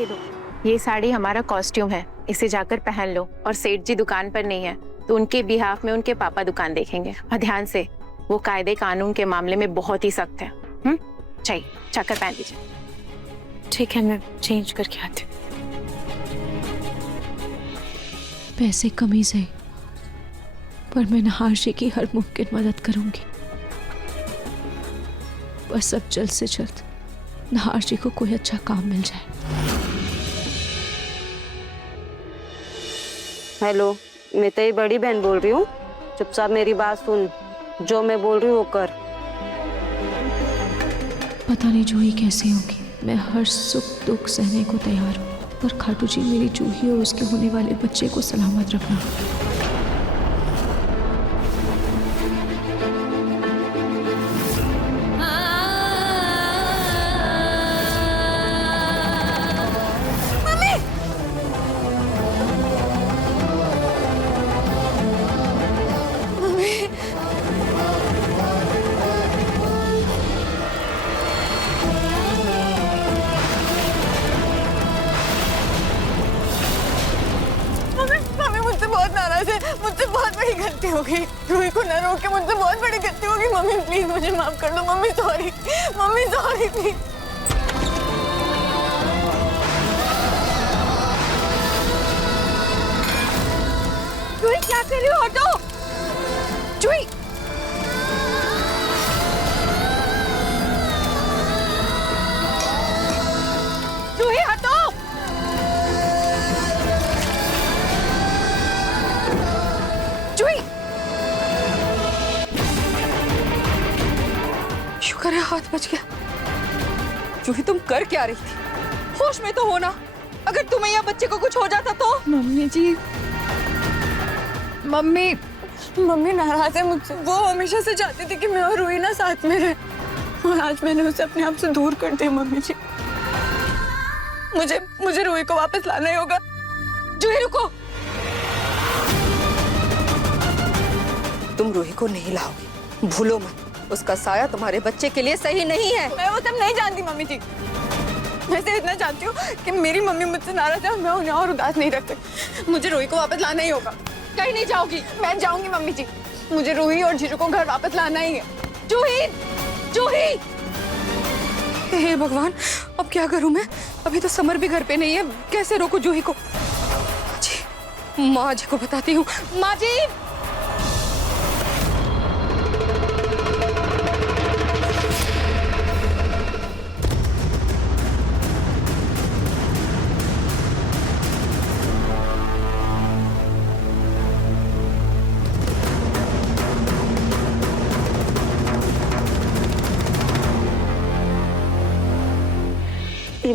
ये लो। ये साड़ी हमारा कॉस्ट्यूम है, इसे जाकर पहन लो। और सेठ जी दुकान पर नहीं है तो उनके बिहाफ में उनके पापा दुकान देखेंगे। और ध्यान से, वो कायदे कानून के मामले में बहुत ही सख्त है। चाहिए जाकर पहन लीजिए। ठीक है, मैं चेंज करके आती हूँ। पैसे कमी से, पर मैं नहार जी की हर मुमकिन मदद करूंगी। बस अब जल्द से जल्द नहार जी को कोई अच्छा काम मिल जाए। हेलो, मैं तेरी बड़ी बहन बोल रही हूँ। चुपचाप मेरी बात सुन, जो मैं बोल रही हूँ वो कर। पता नहीं जूही कैसी होगी, मैं हर सुख दुख सहने को तैयार हूँ, पर खाटू जी मेरी जूही और उसके होने वाले बच्चे को सलामत रखना। मुझसे बहुत बड़ी गलती हो गई। रूही को न रोक के मुझसे बहुत बड़ी गलती हो गई। मम्मी प्लीज मुझे माफ कर दो। Mummy sorry, mummy sorry please. Ruhi क्या कर रही हो? हटो रूही। रूही हटो। शुक्र है हाथ बच गया। जूही तुम कर क्या रही थी? होश में तो हो ना। अगर तुम्हें या बच्चे को कुछ हो जाता तो? मम्मी जी, मम्मी नाराज है मुझसे। वो हमेशा से चाहती थी कि मैं और रूही ना साथ में रहे, और आज मैंने उसे अपने आप से दूर कर दिया। मम्मी जी, मुझे रूही को वापस लाना ही होगा। जूही रुको। तुम रूही को नहीं लाओगी, भूलो मत। उसका साया तुम्हारे बच्चे के लिए सही नहीं है। मैं वो सब नहीं जानती मम्मी जी। मैं सिर्फ इतना चाहती हूँ कि मेरी मम्मी मुझसे नाराज है और मैं उन्हें और उदास नहीं रख सकती। मुझे रूही को वापस लाना ही होगा। कहीं नहीं जाओगी? मैं जाऊंगी मम्मी जी। मुझे रूही और जीजू को घर वापस लाना ही है। जूही, जूही! हे भगवान, अब क्या करूं मैं? अभी तो समर भी घर पे नहीं है। कैसे रोकूं जूही को? माँ जी को बताती हूँ। माँ जी!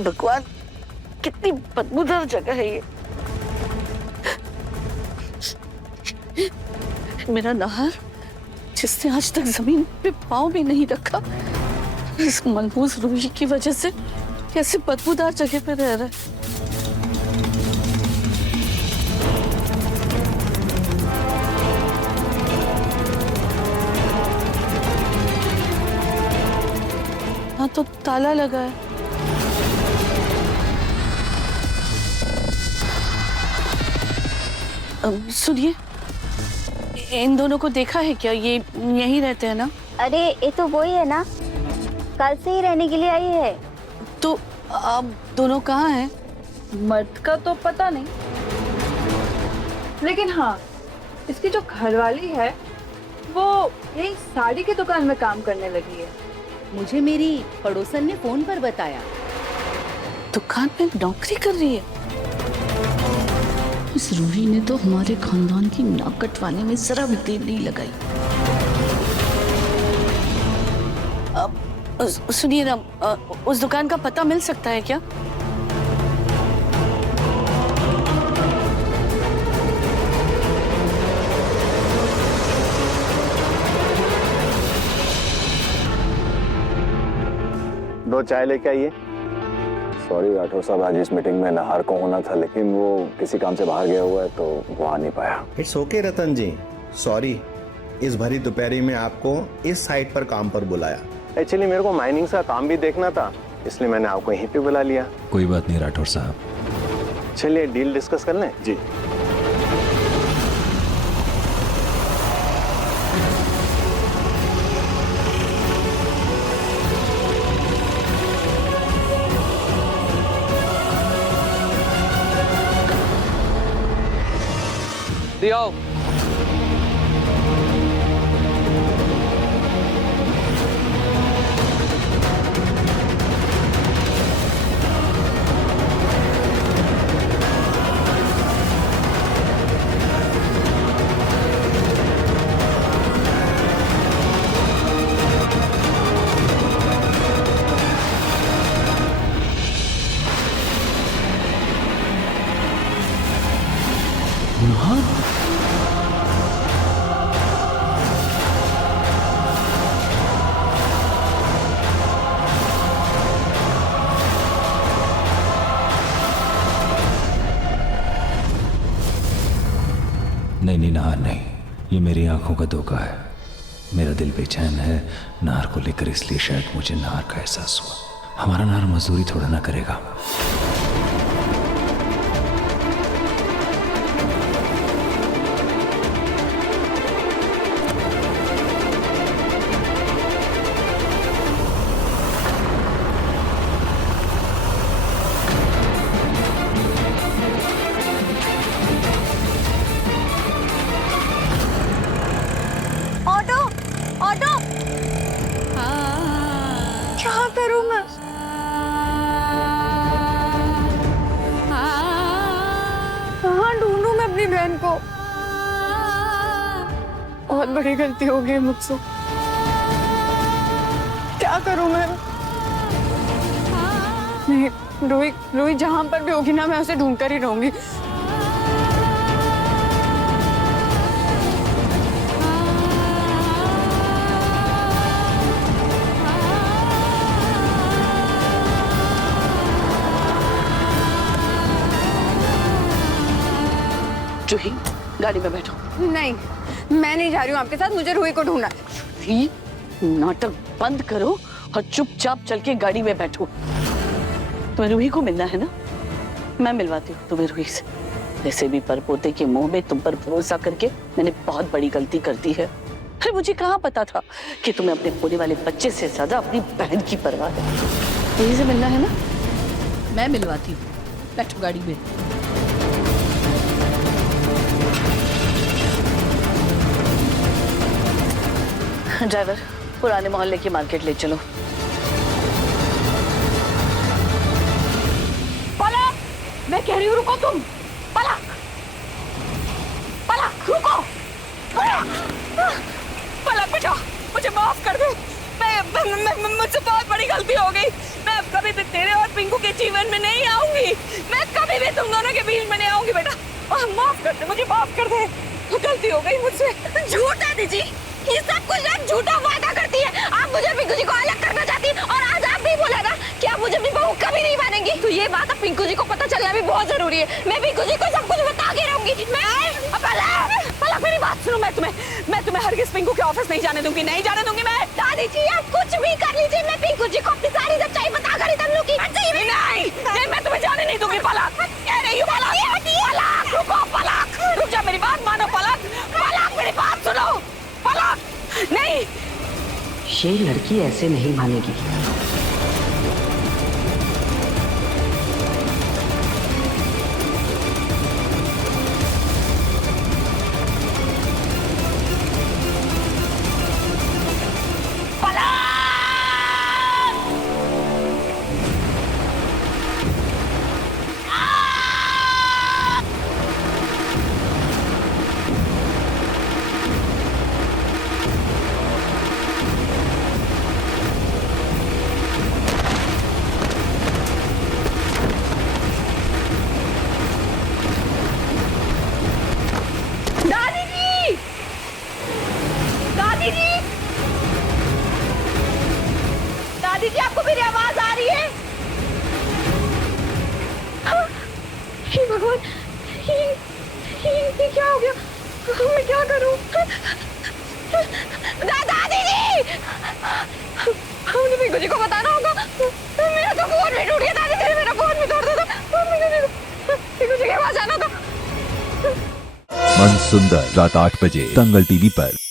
भगवान, कितनी बदबूदार जगह है ये। मेरा नहर, जिसने आज तक जमीन पे पाँव भी नहीं रखा, इस मनहूस रूही की वजह से कैसे बदबूदार जगह पे रह रहा है। हाँ तो ताला लगा है। सुनिए, इन दोनों को देखा है क्या? ये यहीं रहते हैं ना? अरे ये तो वही है ना, कल से ही रहने के लिए आई है। तो अब दोनों कहाँ हैं? मर्द का तो पता नहीं, लेकिन हाँ, इसकी जो घरवाली है वो यही साड़ी की दुकान में काम करने लगी है। मुझे मेरी पड़ोसन ने फोन पर बताया। दुकान में नौकरी कर रही है? इस रूही ने तो हमारे खानदान की नाक कटवाने में जरा भी देर नहीं लगाई। अब सुनिए ना, उस दुकान का पता मिल सकता है क्या? दो चाय लेके आइए। सॉरी राठौर साहब, आज इस मीटिंग में नहार को होना था, लेकिन वो किसी काम से बाहर गया हुआ है तो वो आ नहीं पाया। It's okay Ratan ji, sorry इस भरी दोपहरी में आपको इस साइट पर काम पर बुलाया। एक्चुअली मेरे को माइनिंग का काम भी देखना था, इसलिए मैंने आपको यहीं पे बुला लिया। कोई बात नहीं राठौर साहब। चलिए डील डिस्कस कर लें। जी आओ। नहीं नहार नहीं, ये मेरी आंखों का धोखा है। मेरा दिल बेचैन है नार को लेकर, इसलिए शायद मुझे नार का एहसास हुआ। हमारा नार मजदूरी थोड़ा ना करेगा। बहुत बड़ी गलती हो गई मुझसे। क्या करूं मैं? नहीं, रूही जहां पर भी होगी ना, मैं उसे ढूंढ कर ही रहूंगी। जूही, गाड़ी में बैठो। नहीं, मैं नहीं जा रही हूँ आपके साथ, मुझे रूही को ढूंढना है। जूही, नाटक बंद करो और चुपचाप चल के गाड़ी में बैठो। तुम्हें रूही को मिलना है ना, मैं मिलवाती हूँ तुम्हें रूही से। वैसे भी परपोते के मुंह में तुम पर भरोसा करके मैंने बहुत बड़ी गलती कर दी है। अरे मुझे कहाँ पता था कि तुम्हें अपने होने वाले बच्चे से ज्यादा अपनी बहन की परवाह है। रूही से मिलना है ना, मैं मिलवाती हूँ। बैठो गाड़ी में। ड्राइवर, पुराने मोहल्ले की मार्केट ले चलो। पलक, मैं कह रही हूँ रुको तुम। पलक, पलक रुको। पलक बेटा, मुझे माफ कर दे। मुझसे बहुत बड़ी गलती हो गई। मैं अब कभी भी तेरे और पिंकू के जीवन में नहीं आऊंगी। मैं कभी भी तुम दोनों के बीच में नहीं आऊंगी बेटा। माफ कर दे, मुझे माफ कर दे। गलती हो गई मुझसे। झूठ है दीदी, ये सब कुछ आप झूठा वादा करती है। आप मुझे पिंकू जी को अलग करना चाहती है और आज आप भी बोला ना कि आप मुझे अपनी बहू कभी नहीं मानेंगी। तो ये बात अब पिंकू जी को पता चलना भी बहुत जरूरी है। मैं पिंकू जी को सब कुछ बता के रहूंगी। पलक मेरी बात सुनो, मैं तुम्हें हरगिज़ पिंकू के ऑफिस नहीं जाने दूंगी, नहीं जाने दूंगी मैं। दादी जी आप कुछ भी कर लीजिए, मैं पिंकू जी को अपनी सारी सच्चाई बता कर ही तब लूंगी। नहीं, मैं तुम्हें जाने नहीं दूंगी। पलक, कह रही हूँ पलक, रुको पलक, रुक जा, मेरी बात मानो पलक। पलक मेरी बात सुनो पलक। नहीं, ये लड़की ऐसे नहीं मानेगी। दादी जी आपको मेरी आवाज आ रही है? हे भगवान, ये क्या हो गया? मैं क्या करूं? दादी जी, मुझे पिंकू जी को बताना होगा। मेरा मन सुंदर रात 8 बजे दंगल टीवी पर।